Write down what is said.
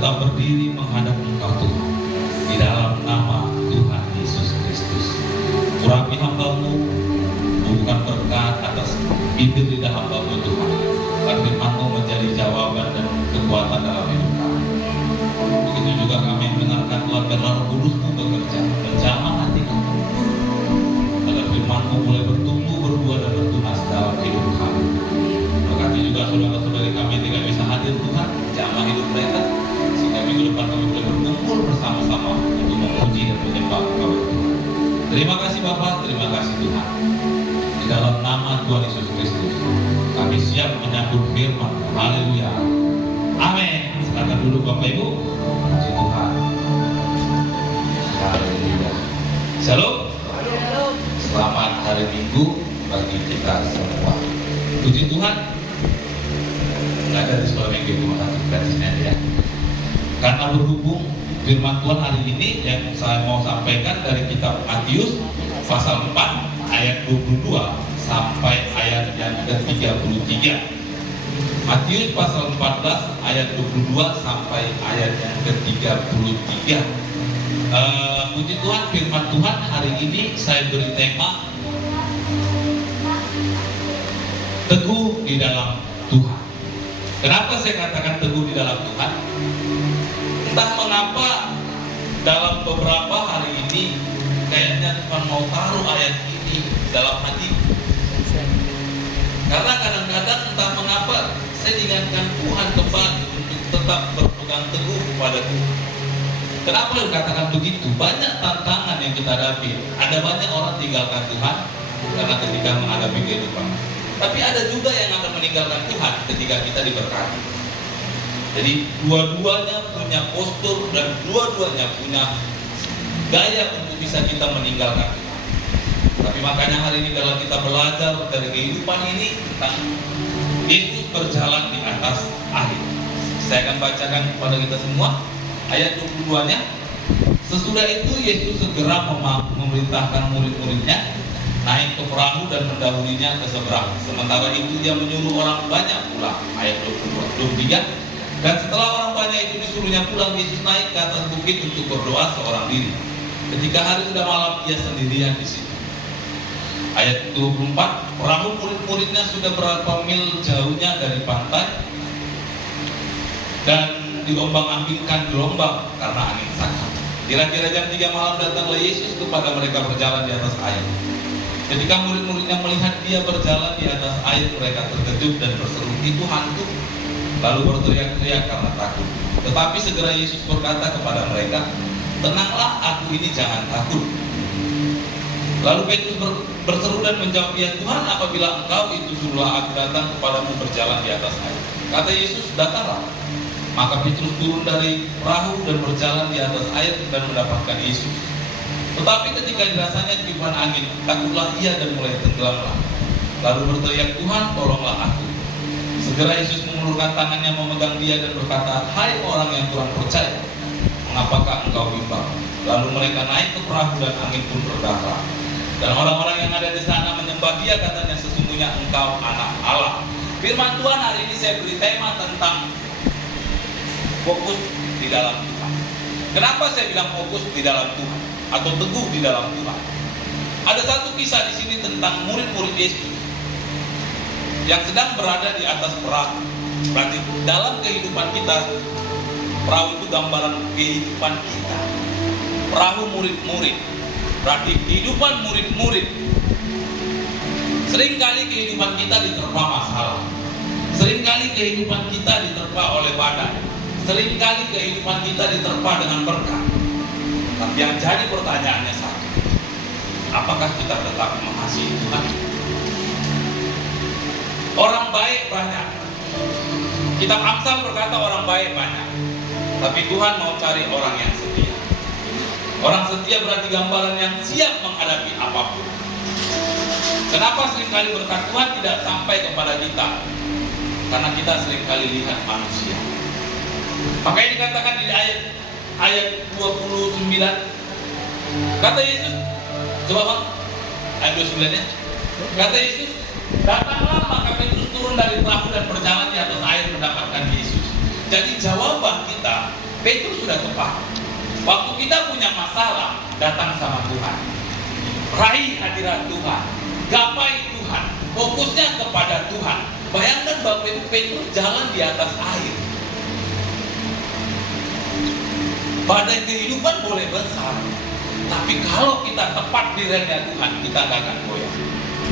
tetap berdiri menghadap Engkau Tuhan, di dalam nama Tuhan Yesus Kristus. Urapi hamba-Mu, bukan berkat atas bibir lidah hamba-Mu Tuhan, tapi firman-Mu menjadi jawaban dan kekuatan dalam hidup kami. Begitu juga kami mendengarkan Tuhan, biarlah Roh Kudus-Mu bekerja, menjamah hati kami, agar firman-Mu boleh bertumbuh, berbuah dan bertunas dalam hidup kami. Berkati juga saudara-saudari kami yang tidak bisa hadir Tuhan, jamah hidup mereka, sehingga minggu depan kami boleh berkumpul bersama-sama untuk memuji dan menyembah Engkau Tuhan. Terima kasih Bapa, terima kasih Tuhan. Di dalam nama Tuhan Yesus Kristus, kami siap menyambut firman. Haleluya. Amin. Silakan duduk Bapak Ibu. Puji Tuhan. Haleluya. Shalom. Selamat hari Minggu bagi kita semua. Puji Tuhan. Nggak ada di sekolah minggu cuma satu gratisnya ya. Karena berhubung firman Tuhan hari ini yang saya mau sampaikan dari kitab Matius pasal 4 ayat 22 sampai ayat yang ke-33. Matius pasal 14 ayat 22 sampai ayat yang ke-33. Puji Tuhan, firman Tuhan hari ini saya beri tema teguh di dalam Tuhan. Kenapa saya katakan teguh di dalam Tuhan? Entah mengapa dalam beberapa hari ini kayaknya Tuhan mau taruh ayat ini dalam hati. Karena kadang-kadang entah mengapa saya diingatkan Tuhan kembali untuk tetap berpegang teguh kepada Tuhan. Kenapa dikatakan begitu? Banyak tantangan yang kita hadapi. Ada banyak orang tinggalkan Tuhan karena ketika menghadapi kehidupan. Tapi ada juga yang akan meninggalkan Tuhan ketika kita diberkati. Jadi dua-duanya punya postur dan dua-duanya punya gaya untuk bisa kita meninggalkan Tuhan. Tapi makanya hari ini kalau kita belajar dari kehidupan ini tentang Yesus berjalan di atas air. Saya akan bacakan kepada kita semua ayat 22-nya. Sesudah itu Yesus segera memerintahkan murid-muridnya naik ke perahu dan mendahulinya ke seberang. Sementara itu dia menyuruh orang banyak pulang. Ayat 23. Dan setelah orang banyak itu disuruhnya pulang, Yesus naik ke atas bukit untuk berdoa seorang diri. Ketika hari sudah malam, ia sendirian di situ. Ayat 24, perahu murid-muridnya sudah berapa mil jauhnya dari pantai dan diombang-ambingkan gelombang karena angin sangat. Kira-kira jam 3 malam datanglah Yesus kepada mereka berjalan di atas air. Ketika murid-muridnya melihat dia berjalan di atas air, mereka terkejut dan berseru, "Itu hantu!" Lalu berteriak-teriak karena takut. Tetapi segera Yesus berkata kepada mereka, "Tenanglah, aku ini, jangan takut." Lalu Petrus berseru dan menjawab, "Ya Tuhan, apabila Engkau itu, suruhlah aku datang kepadamu berjalan di atas air." Kata Yesus, "Datanglah." Maka Petrus turun dari perahu dan berjalan di atas air dan mendapatkan Yesus. Tetapi ketika dirasanya tiupan angin, takutlah ia dan mulai tenggelamlah. Lalu berteriak, "Tuhan, tolonglah aku." Segera Yesus mengulurkan tangannya memegang dia dan berkata, "Hai orang yang kurang percaya, mengapakah engkau bimbang?" Lalu mereka naik ke perahu dan angin pun reda. Dan orang-orang yang ada di sana menyembah dia, katanya, "Sesungguhnya engkau anak Allah." Firman Tuhan hari ini saya beri tema tentang fokus di dalam Tuhan. Kenapa saya bilang fokus di dalam Tuhan atau teguh di dalam Tuhan? Ada satu kisah di sini tentang murid-murid Yesus yang sedang berada di atas perahu. Berarti dalam kehidupan kita, perahu itu gambaran kehidupan kita. Perahu murid-murid, berarti kehidupan murid-murid. Seringkali kehidupan kita diterpa masalah. Seringkali kehidupan kita diterpa oleh badai. Seringkali kehidupan kita diterpa dengan berkat. Tapi yang jadi pertanyaannya satu, apakah kita tetap mengasihi Tuhan? Orang baik banyak. Kitab Amsal berkata orang baik banyak, tapi Tuhan mau cari orang yang setia. Orang setia berarti gambaran yang siap menghadapi apapun. Kenapa seringkali berkat Tuhan tidak sampai kepada kita? Karena kita seringkali lihat manusia. Makanya dikatakan di ayat 29, kata Yesus, coba bang, ayat 29-nya, kata Yesus, "Datanglah." Maka Petrus turun dari perahu dan berjalan di atas air mendapatkan Yesus. Jadi jawaban kita Petrus sudah tepat. Waktu kita punya masalah, datang sama Tuhan. Raih hadirat Tuhan. Gapai Tuhan. Fokusnya kepada Tuhan. Bayangkan Bapak Ibu, Petrus jalan di atas air. Badai kehidupan boleh besar, tapi kalau kita tepat di relnya Tuhan, kita gak akan goyah.